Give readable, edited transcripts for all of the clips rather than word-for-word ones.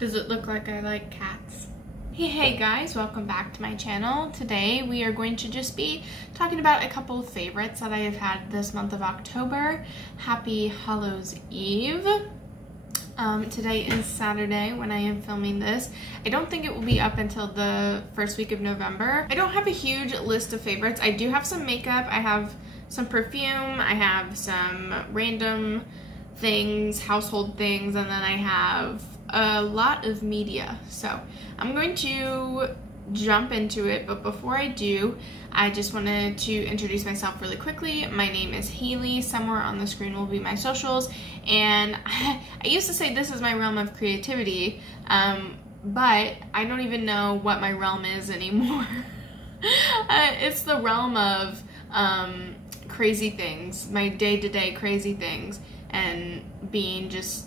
Does it look like I like cats? Hey guys, welcome back to my channel. Today we are going to just be talking about a couple of favorites that I have had this month of October. Happy Hallows Eve. Today is Saturday when I am filming this. I don't think it will be up until the first week of November. I don't have a huge list of favorites. I do have some makeup, I have some perfume, I have some random things, household things, and then I have a lot of media. So I'm going to jump into it, but before I do, I just wanted to introduce myself really quickly. My name is Haley. Somewhere on the screen will be my socials, and I used to say this is my realm of creativity, but I don't even know what my realm is anymore. It's the realm of crazy things, my day-to-day crazy things, and being just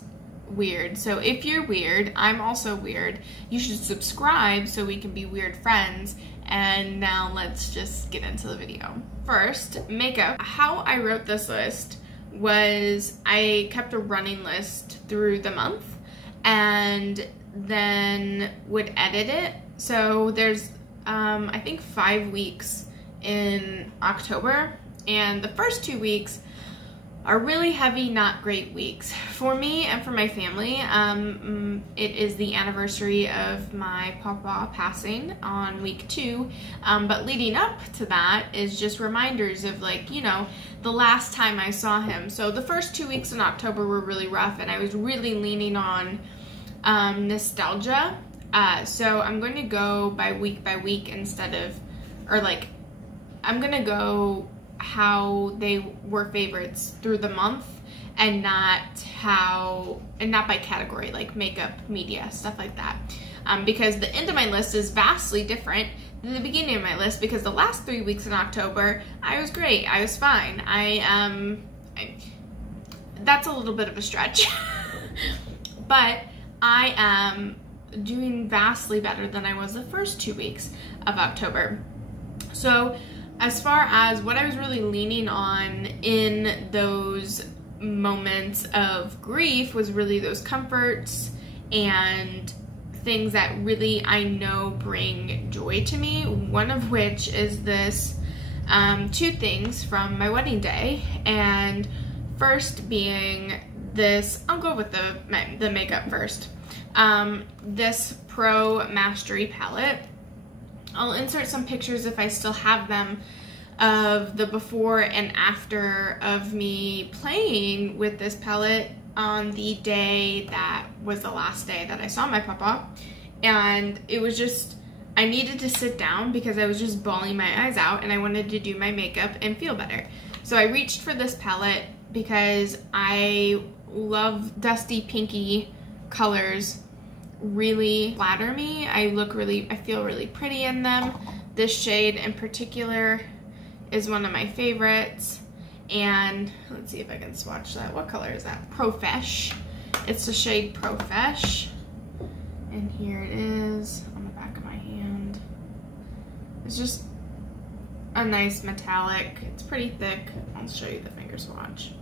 weird. So if you're weird, I'm also weird. You should subscribe so we can be weird friends. And now let's just get into the video. First, makeup. How I wrote this list was I kept a running list through the month and then would edit it. So there's I think 5 weeks in October, and the first 2 weeks are really heavy, not great weeks for me and for my family. It is the anniversary of my papa passing on week 2, but leading up to that is just reminders of, like, you know, the last time I saw him. So the first 2 weeks in October were really rough, and I was really leaning on nostalgia. So I'm going to go by week by week I'm gonna go how they were favorites through the month, and not by category, like makeup, media, stuff like that, because the end of my list is vastly different than the beginning of my list, because the last 3 weeks in October I was great, I was fine. That's a little bit of a stretch but I am doing vastly better than I was the first 2 weeks of October. So as far as what I was really leaning on in those moments of grief was really those comforts and things that really I know bring joy to me. One of which is this 2 things from my wedding day, and first being this, I'll go with the makeup first. This Pro Mastery palette. I'll insert some pictures if I still have them of the before and after of me playing with this palette on the day that was the last day that I saw my papa. And it was just, I needed to sit down because I was just bawling my eyes out and I wanted to do my makeup and feel better. So I reached for this palette because I love dusty pinky colors. Really flatter me. I feel really pretty in them. This shade in particular is one of my favorites, and let's see if I can swatch that. What color is that? Profesh. It's the shade Profesh, and here it is on the back of my hand. It's just a nice metallic. It's pretty thick. I'll show you the finger swatch.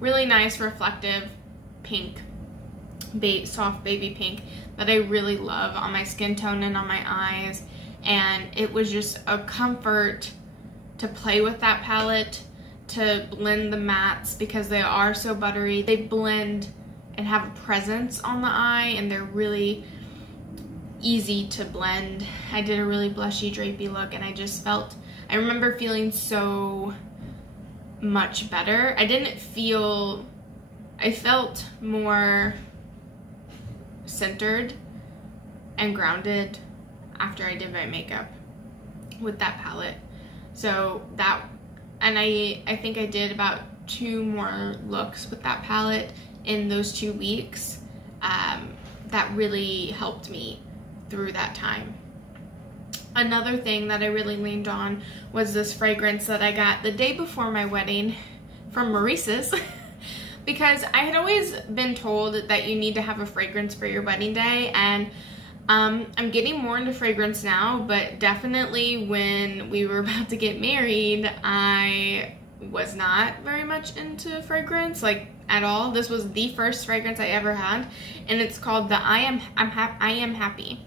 Really nice reflective pink, soft baby pink that I really love on my skin tone and on my eyes. And it was just a comfort to play with that palette, to blend the mattes because they are so buttery. They blend and have a presence on the eye, and they're really easy to blend. I did a really blushy, drapey look, and I remember feeling so much better. I felt more centered and grounded after I did my makeup with that palette. So that, and I think I did about 2 more looks with that palette in those 2 weeks. That really helped me through that time. Another thing that I really leaned on was this fragrance that I got the day before my wedding from Maurice's because I had always been told that you need to have a fragrance for your wedding day, and I'm getting more into fragrance now, but definitely when we were about to get married, I was not very much into fragrance, like at all. This was the first fragrance I ever had, and it's called the I Am Happy.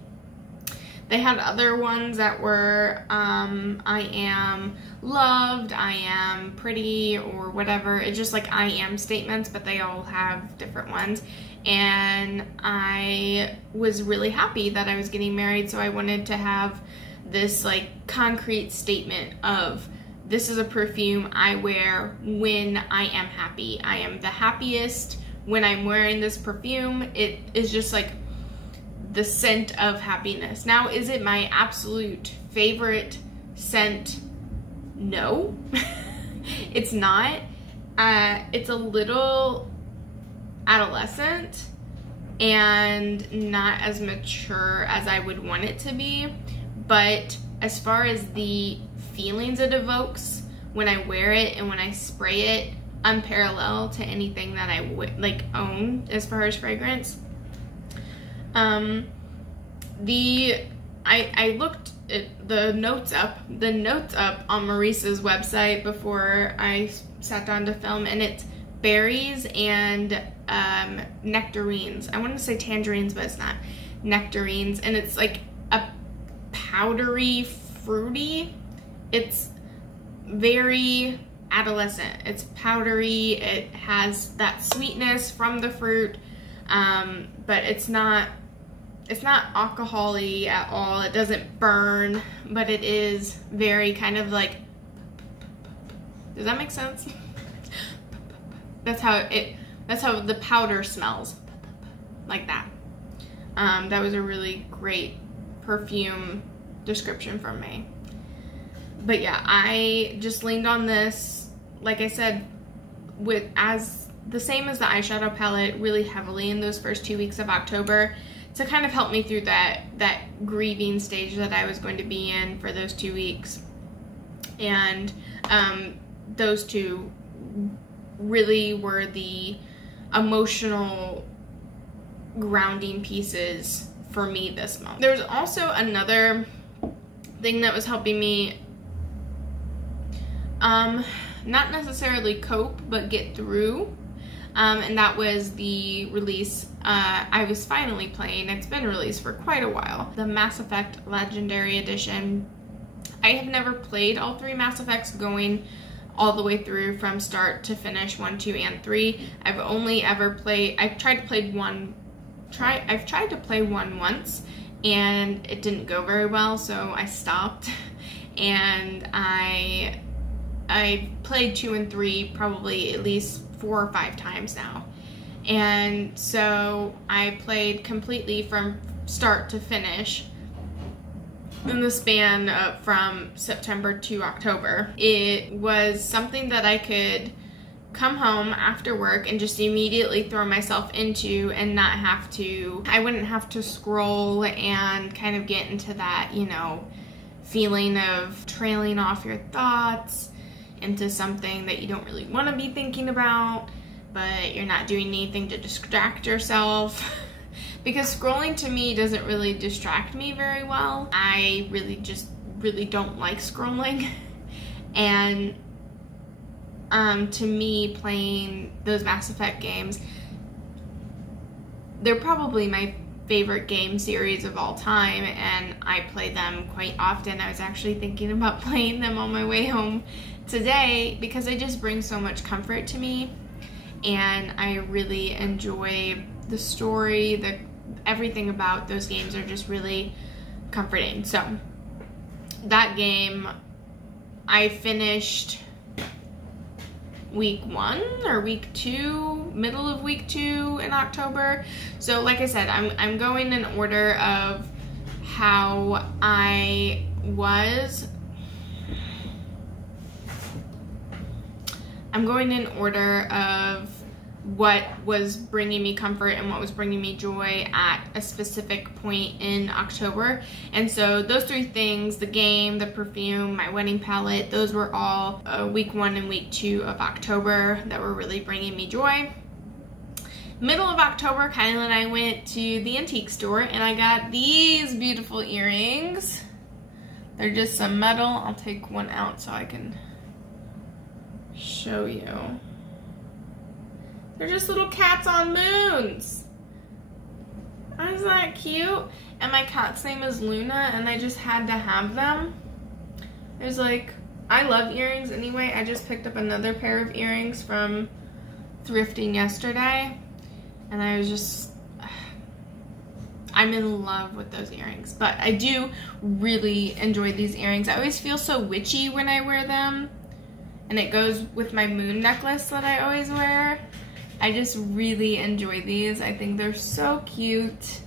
They had other ones that were I am loved, I am pretty, or whatever. It's just like I am statements, but they all have different ones. And I was really happy that I was getting married, so I wanted to have this like concrete statement of, this is a perfume I wear when I am happy. I am the happiest when I'm wearing this perfume. It is just like the scent of happiness. Now, is it my absolute favorite scent? No. It's not. It's a little adolescent and not as mature as I would want it to be, but as far as the feelings it evokes when I wear it and when I spray it, unparalleled to anything that I would like own as far as fragrance. I looked at the notes up on Maurice's website before I sat down to film, and it's berries and nectarines. I wanted to say tangerines, but it's not. Nectarines, and it's like a powdery, fruity. It's very adolescent. It's powdery. It has that sweetness from the fruit, but it's not alcohol-y at all. It doesn't burn, but it is very kind of like, does that make sense? That's how the powder smells, like that. That was a really great perfume description from me. But yeah, I just leaned on this, like I said, as the same as the eyeshadow palette, really heavily in those first 2 weeks of October, to kind of help me through that grieving stage that I was going to be in for those 2 weeks. And those two really were the emotional grounding pieces for me this month. There's also another thing that was helping me not necessarily cope, but get through, and that was the release I was finally playing. It's been released for quite a while. The Mass Effect Legendary Edition. I have never played all three Mass Effects going all the way through from start to finish, 1, 2, and 3. I've only ever played, I've tried to play one once, and it didn't go very well, so I stopped. And I played 2 and 3 probably at least 4 or 5 times now. And so I played completely from start to finish in the span from September to October. It was something that I could come home after work and just immediately throw myself into and not have to, I wouldn't have to scroll and kind of get into that, you know, feeling of trailing off your thoughts into something that you don't really want to be thinking about, but you're not doing anything to distract yourself. Because scrolling to me doesn't really distract me very well. I really don't like scrolling. And to me, playing those Mass Effect games, they're probably my favorite game series of all time, and I play them quite often. I was actually thinking about playing them on my way home today because they just bring so much comfort to me, and I really enjoy the story. Everything about those games are just really comforting. So that game I finished week 1 or week 2, middle of week 2 in October. So like I said, I'm going in order of how I was. I'm going in order of what was bringing me comfort and what was bringing me joy at a specific point in October. And so those 3 things, the game, the perfume, my wedding palette, those were all week 1 and week 2 of October that were really bringing me joy. Middle of October, Kyla and I went to the antique store and I got these beautiful earrings. They're just some metal. I'll take one out so I can show you. They're just little cats on moons. Isn't that cute? And my cat's name is Luna, and I just had to have them. There's like, I love earrings anyway. I just picked up another pair of earrings from thrifting yesterday, and I was just, I'm in love with those earrings. But I do really enjoy these earrings. I always feel so witchy when I wear them, and it goes with my moon necklace that I always wear. I just really enjoy these. I think they're so cute,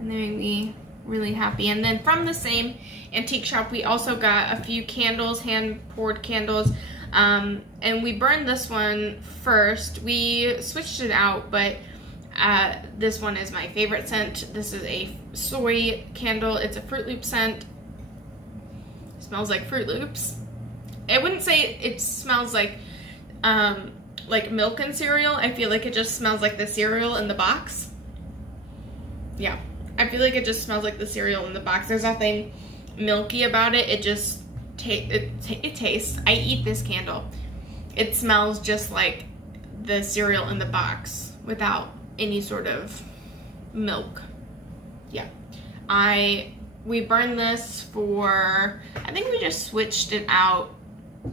and they make me really happy. And then from the same antique shop, we also got a few candles, hand-poured candles, and we burned this one first. We switched it out, but this one is my favorite scent. This is a soy candle. It's a Fruit Loop scent. It smells like Fruit Loops. I wouldn't say it smells like milk and cereal. I feel like it just smells like the cereal in the box. Yeah, I feel like it just smells like the cereal in the box. There's nothing milky about it. It just it tastes. I eat this candle. It smells just like the cereal in the box without any sort of milk. Yeah, we burned this for, I think we just switched it out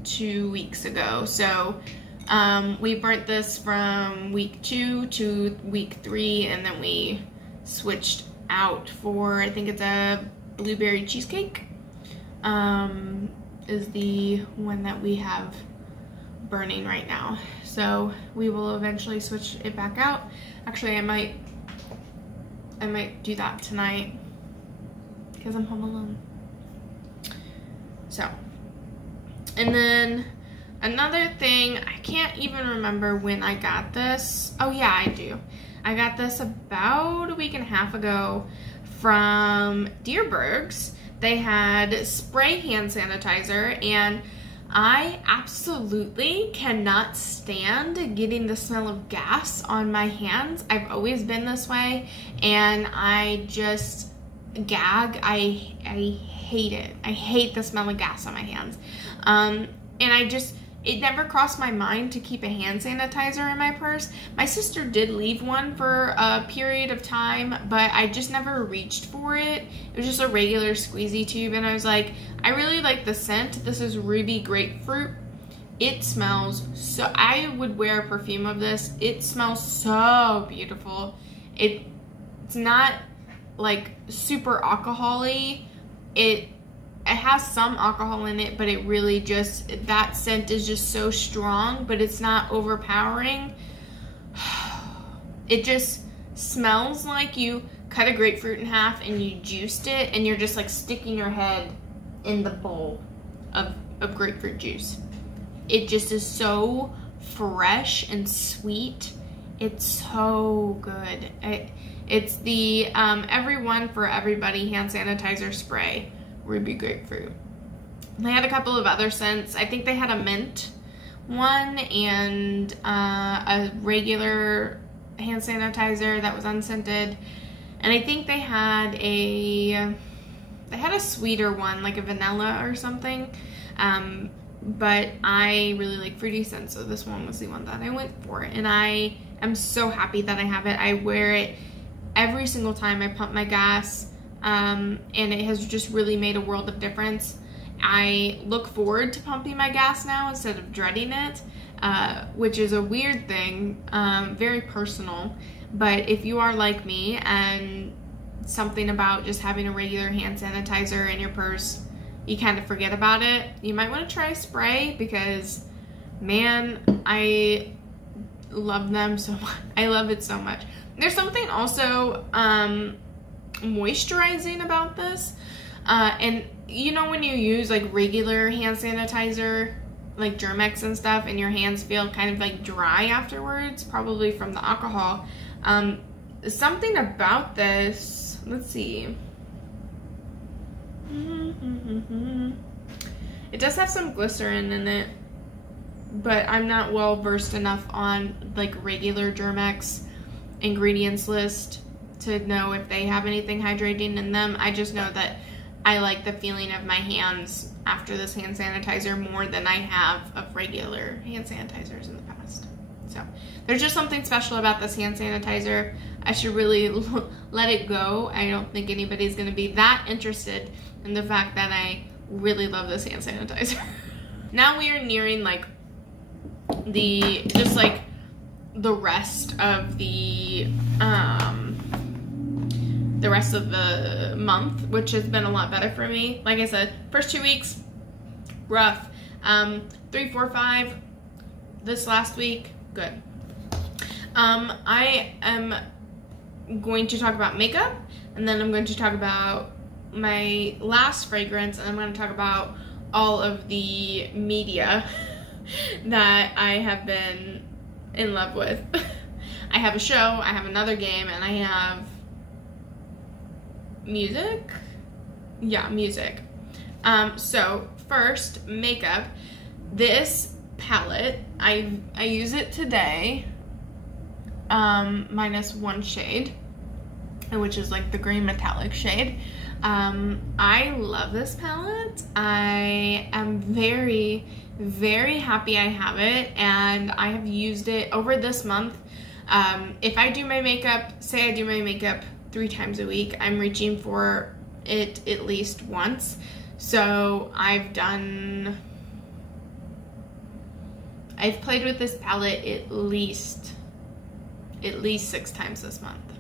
2 weeks ago. So we burnt this from week 2 to week 3, and then we switched out for, I think it's a blueberry cheesecake, is the one that we have burning right now. So we will eventually switch it back out. Actually, I might do that tonight because I'm home alone. So, and then another thing, I can't even remember when I got this. Oh yeah, I do. I got this about a week and a half ago from Deerbergs. They had spray hand sanitizer, and I absolutely cannot stand getting the smell of gas on my hands. I've always been this way, and I just gag. I hate it. I hate the smell of gas on my hands. And it never crossed my mind to keep a hand sanitizer in my purse. My sister did leave one for a period of time, but I just never reached for it. It was just a regular squeezy tube, and I was like, I really like the scent. This is Ruby Grapefruit. It smells so, I would wear a perfume of this. It smells so beautiful. It's not like super alcohol-y. It has some alcohol in it, but it really just, that scent is just so strong, but it's not overpowering. It just smells like you cut a grapefruit in half and you juiced it, and you're just like sticking your head in the bowl of grapefruit juice. It just is so fresh and sweet. It's so good. It's the Everyone for Everybody hand sanitizer spray, Ruby Grapefruit. They had a couple of other scents. I think they had a mint one and a regular hand sanitizer that was unscented. And I think they had a sweeter one, like a vanilla or something. But I really like fruity scents, so this one was the one that I went for. And I am so happy that I have it. I wear it every single time I pump my gas. And it has just really made a world of difference. I look forward to pumping my gas now instead of dreading it, which is a weird thing, very personal. But if you are like me and something about just having a regular hand sanitizer in your purse, you kind of forget about it, you might want to try spray, because man, I love them so much. I love it so much. There's something also moisturizing about this, and you know when you use like regular hand sanitizer, like Germ-X and stuff, and your hands feel kind of like dry afterwards, probably from the alcohol. Something about this, let's see. It does have some glycerin in it, but I'm not well versed enough on like regular Germ-X ingredients list to know if they have anything hydrating in them. I just know that I like the feeling of my hands after this hand sanitizer more than I have of regular hand sanitizers in the past. So there's just something special about this hand sanitizer. I should really let it go. I don't think anybody's going to be that interested in the fact that I really love this hand sanitizer. Now we are nearing like the rest of the month, which has been a lot better for me. Like I said, first 2 weeks, rough. 3, 4, 5, this last week, good. I am going to talk about makeup, and then I'm going to talk about my last fragrance, and I'm going to talk about all of the media that I have been in love with. I have a show, I have another game, and I have music? Yeah, music. So first, makeup. This palette, I use it today, minus one shade, which is like the green metallic shade. I love this palette. I am very, very happy I have it, and I have used it over this month. If I do my makeup, say I do my makeup 3 times a week, I'm reaching for it at least once. So I've played with this palette at least 6 times this month.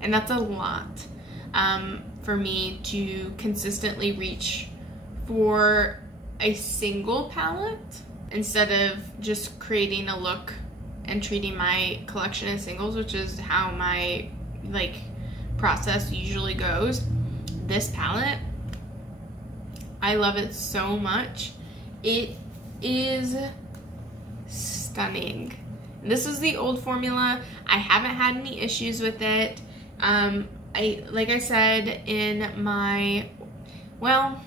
And that's a lot for me to consistently reach for a single palette instead of just creating a look and treating my collection as singles, which is how my process usually goes. This palette, I love it so much. It is stunning. This is the old formula. I haven't had any issues with it. Like I said in my, well,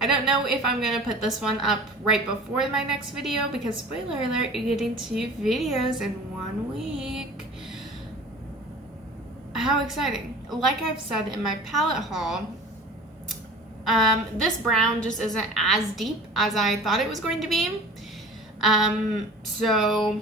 I don't know if I'm gonna put this one up right before my next video, because spoiler alert, you're getting 2 videos in 1 week. How exciting. Like I've said in my palette haul, this brown just isn't as deep as I thought it was going to be. So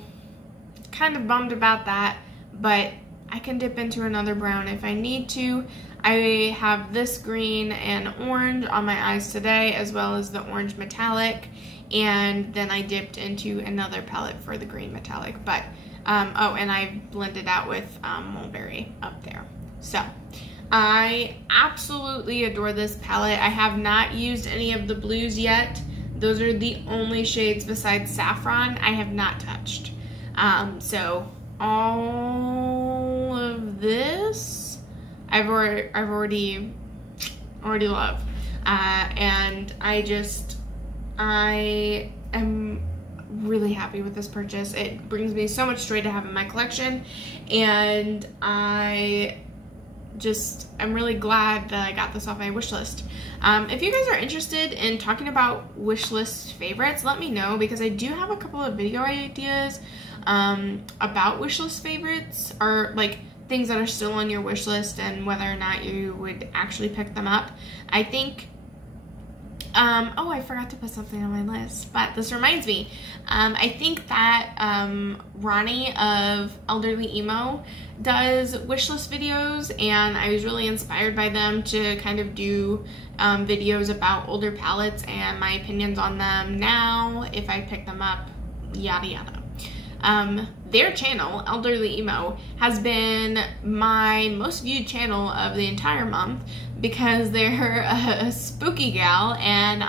kind of bummed about that, but I can dip into another brown if I need to. I have this green and orange on my eyes today, as well as the orange metallic, and then I dipped into another palette for the green metallic. But oh, and I blended out with mulberry up there. So I absolutely adore this palette. I have not used any of the blues yet. Those are the only shades besides saffron I have not touched. So all of this I've already love, and I am really happy with this purchase. It brings me so much joy to have in my collection, and I'm really glad that I got this off my wish list. If you guys are interested in talking about wish list favorites, let me know, because I do have a couple of video ideas about wish list favorites, or like things that are still on your wish list and whether or not you would actually pick them up. I think, oh, I forgot to put something on my list, but this reminds me. I think that Ronnie of Elderly Emo does wish list videos, and I was really inspired by them to kind of do videos about older palettes and my opinions on them now, if I pick them up, yada yada. Their channel, Elderly Emo, has been my most viewed channel of the entire month, because they're a spooky gal, and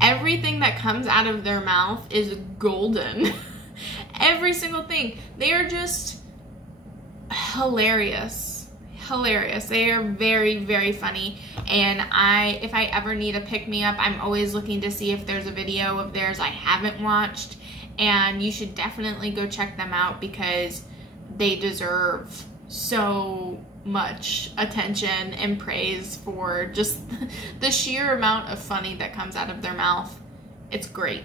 everything that comes out of their mouth is golden. Every single thing. They are just hilarious. Hilarious. They are very, very funny, and if I ever need a pick-me-up, I'm always looking to see if there's a video of theirs I haven't watched. And you should definitely go check them out, because they deserve so much attention and praise for just the sheer amount of funny that comes out of their mouth. It's great.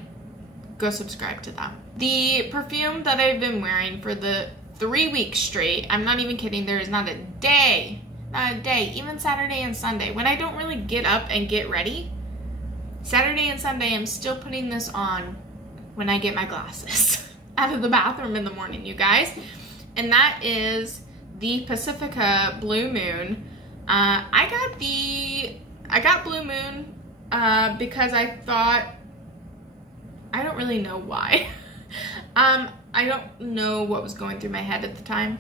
Go subscribe to them. The perfume that I've been wearing for the 3 weeks straight, I'm not even kidding, there is not a day day, even Saturday and Sunday. When I don't really get up and get ready, Saturday and Sunday, I'm still putting this on when I get my glasses out of the bathroom in the morning, you guys. And that is the Pacifica Blue Moon. I got Blue Moon because I thought, I don't really know why. I don't know what was going through my head at the time,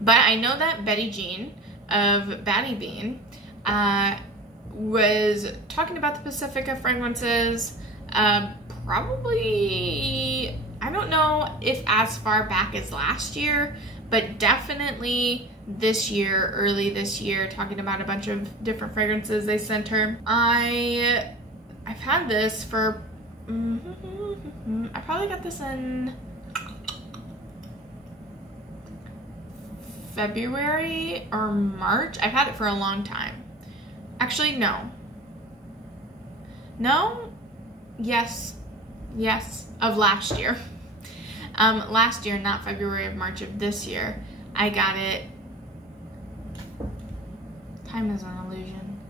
but I know that Betty Jean of Batty Bean was talking about the Pacifica fragrances probably, I don't know if as far back as last year, but definitely this year, early this year, talking about a bunch of different fragrances they sent her. I've had this for, I probably got this in February or March. I've had it for a long time. Actually, no. Yes, of last year. Last year, not February of March of this year. I got it. Time is an illusion.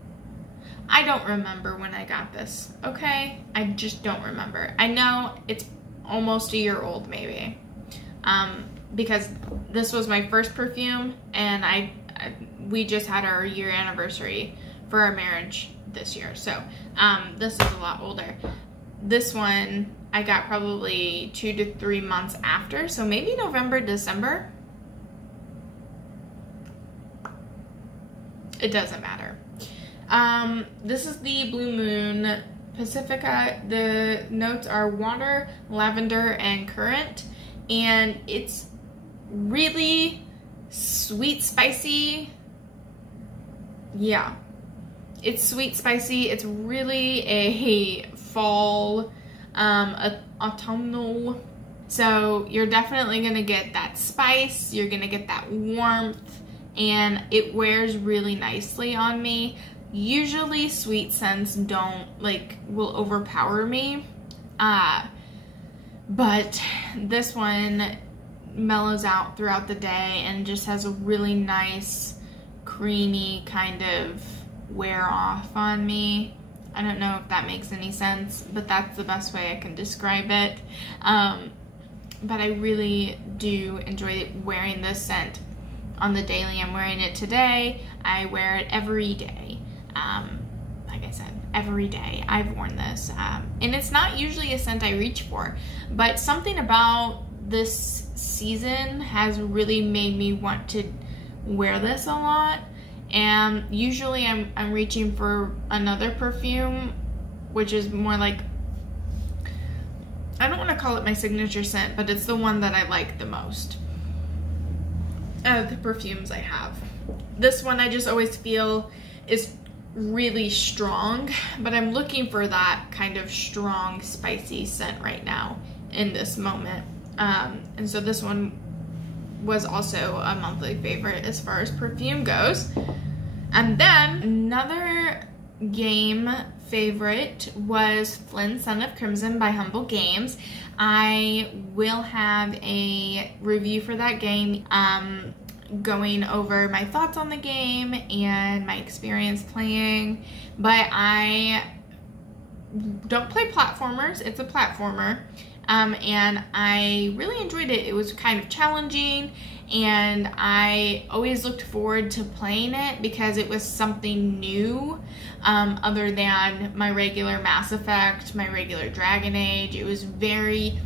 I don't remember when I got this, okay? I just don't remember. I know it's almost a year old, maybe. Because this was my first perfume, and we just had our year anniversary for our marriage this year. So, this is a lot older. This one I got probably 2 to 3 months after, so maybe November, December. It doesn't matter. This is the Blue Moon Pacifica. The notes are water, lavender, and currant, and it's really sweet, spicy. Yeah, it's sweet, spicy. It's really a fall, autumnal. So you're definitely gonna get that spice. You're gonna get that warmth, and it wears really nicely on me. Usually sweet scents will overpower me, but this one mellows out throughout the day and just has a really nice creamy kind of wear off on me. I don't know if that makes any sense, but that's the best way I can describe it. But I really do enjoy wearing this scent on the daily. I'm wearing it today. I wear it every day. Like I said, every day I've worn this. And it's not usually a scent I reach for, but something about this season has really made me want to wear this a lot. And usually I'm reaching for another perfume, which is more like, I don't want to call it my signature scent, but it's the one that I like the most of the perfumes I have. This one I just always feel is really strong, but I'm looking for that kind of strong, spicy scent right now in this moment. And so this one was also a monthly favorite as far as perfume goes. And then another game favorite was Flynn, Son of Crimson by Humble Games. I will have a review for that game, going over my thoughts on the game and my experience playing, but I don't play platformers. It's a platformer. And I really enjoyed it. It was kind of challenging, and I always looked forward to playing it because it was something new, other than my regular Mass Effect, my regular Dragon Age. It was very,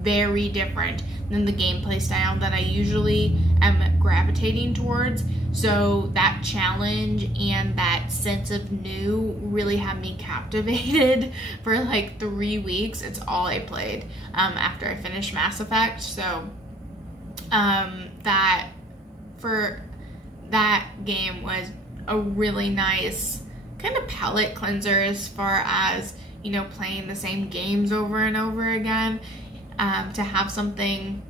very different than the gameplay style that I usually am gravitating towards. So that challenge and that sense of new really had me captivated for like 3 weeks. It's all I played after I finished Mass Effect. So that game was a really nice kind of palate cleanser as far as, you know, playing the same games over and over again. To have something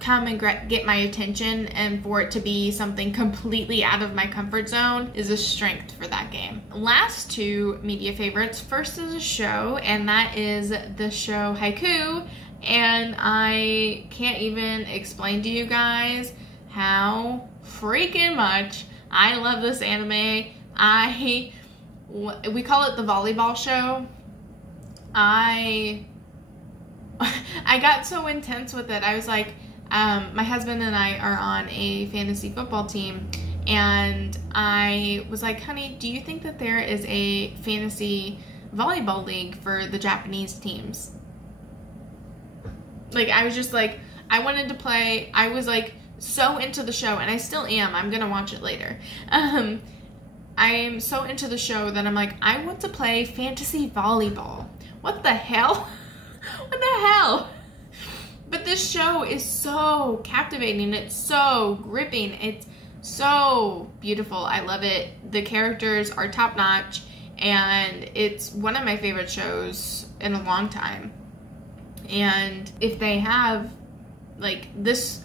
come and get my attention and for it to be something completely out of my comfort zone is a strength for that game. Last two media favorites. First is a show, and that is the show Haiku, and I can't even explain to you guys how freaking much I love this anime. We call it the volleyball show. I got so intense with it. I was like, my husband and I are on a fantasy football team, and I was like, honey, do you think that there is a fantasy volleyball league for the Japanese teams? Like, I was just like, I wanted to play. I was like so into the show, and I still am. I'm gonna watch it later. I am so into the show that I'm like, I want to play fantasy volleyball. What the hell? What the hell? But this show is so captivating. It's so gripping. It's so beautiful. I love it. The characters are top notch, and it's one of my favorite shows in a long time. And if they have, like, this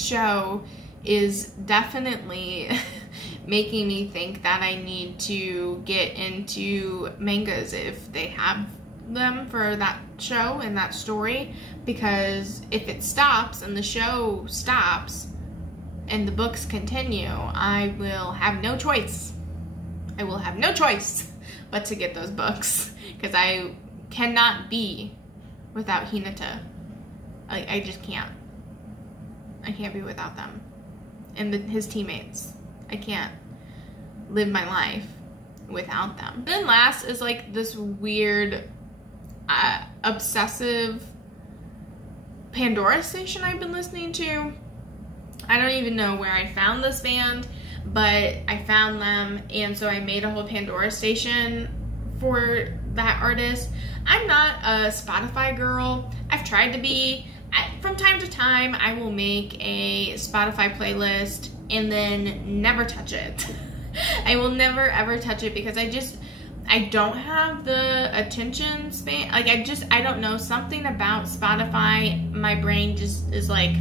show is definitely making me think that I need to get into mangas if they have them for that show and that story, because if it stops and the show stops and the books continue, I will have no choice. I will have no choice but to get those books, because I cannot be without Hinata. I just can't. I can't be without them. And his teammates. I can't live my life without them. And then last is like this weird, obsessive Pandora station I've been listening to. I don't even know where I found this band, but I found them, and so I made a whole Pandora station for that artist. I'm not a Spotify girl. I've tried to be. From time to time, I will make a Spotify playlist and then never touch it. I will never ever touch it because I don't have the attention span. Like, I don't know, something about Spotify, my brain just is like,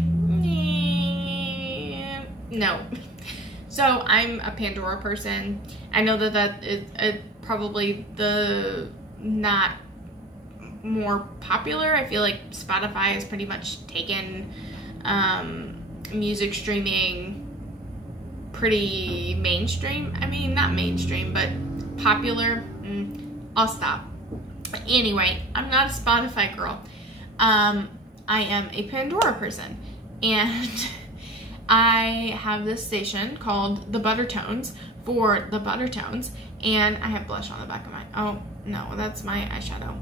no. So I'm a Pandora person. I know that is probably the not more popular. I feel like Spotify has pretty much taken music streaming pretty mainstream. I mean, not mainstream, but popular. I'll stop. Anyway, I'm not a Spotify girl. I am a Pandora person, and I have this station called the Buttertones for the Buttertones, and I have blush on the back of my, oh no, that's my eyeshadow.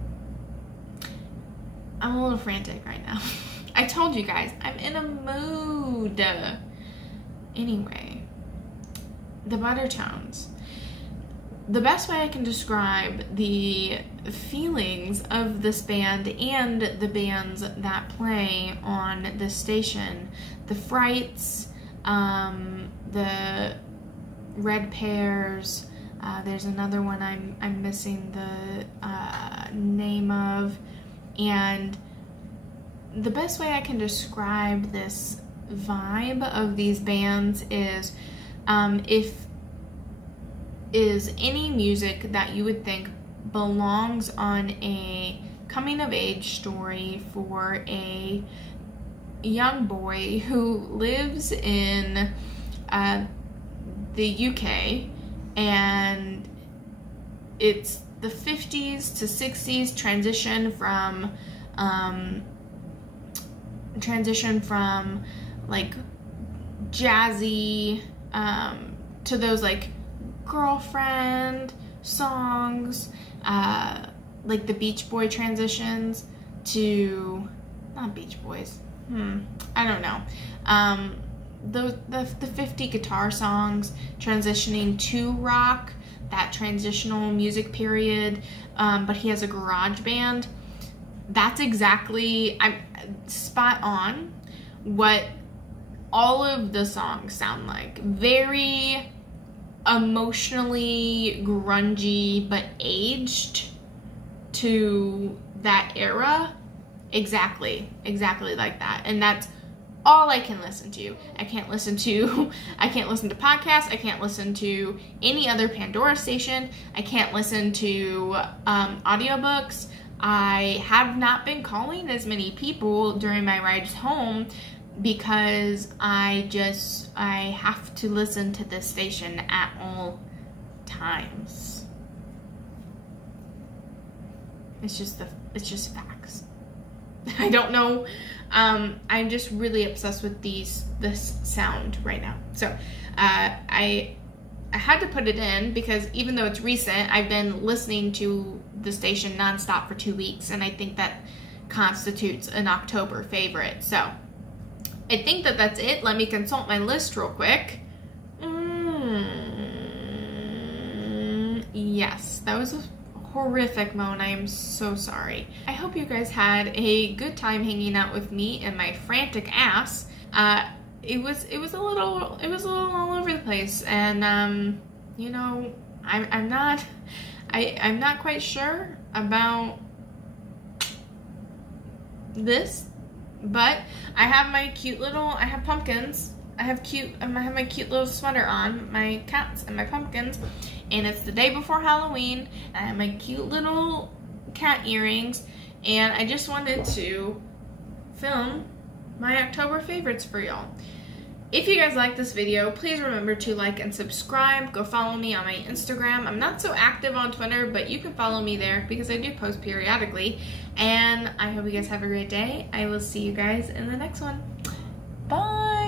I'm a little frantic right now. I told you guys, I'm in a mood. Anyway, the Buttertones. The best way I can describe the feelings of this band and the bands that play on this station, the Frights, the Red Pears, there's another one I'm missing the name of, and the best way I can describe this vibe of these bands is any music that you would think belongs on a coming-of-age story for a young boy who lives in the UK, and it's the 50s to 60s transition from like jazzy to those like girlfriend songs, like the Beach Boy transitions to, not Beach Boys, I don't know, the 50 guitar songs transitioning to rock, that transitional music period, but he has a garage band. That's exactly, I'm spot on what all of the songs sound like. Very emotionally grungy, but aged to that era. Exactly like that. And that's all I can listen to. I can't listen to podcasts. I can't listen to any other Pandora station. I can't listen to audiobooks. I have not been calling as many people during my rides home because I have to listen to this station at all times. It's just facts. I don't know. I'm just really obsessed with this sound right now. So I had to put it in because even though it's recent, I've been listening to the station nonstop for 2 weeks, and I think that constitutes an October favorite. So I think that that's it. Let me consult my list real quick. Yes, that was a horrific moan. I am so sorry. I hope you guys had a good time hanging out with me and my frantic ass. It was a little all over the place, and you know, I'm not quite sure about this, but I have my cute little, I have pumpkins. I have my cute little sweater on, my cats and my pumpkins, and it's the day before Halloween. I have my cute little cat earrings, and I just wanted to film my October favorites for y'all. If you guys like this video, please remember to like and subscribe. Go follow me on my Instagram. I'm not so active on Twitter, but you can follow me there because I do post periodically. And I hope you guys have a great day. I will see you guys in the next one. Bye!